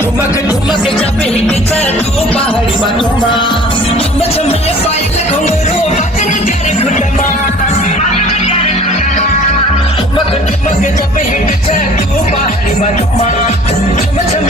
ठुमक ठुमक जब हिट तू पहाड़ी बटुमा झुम झुम ये पायल घुंघरू बदन कर घुटमा ठुमक ठुमक जब हिट तू पहाड़ी बटुमा झुम झुम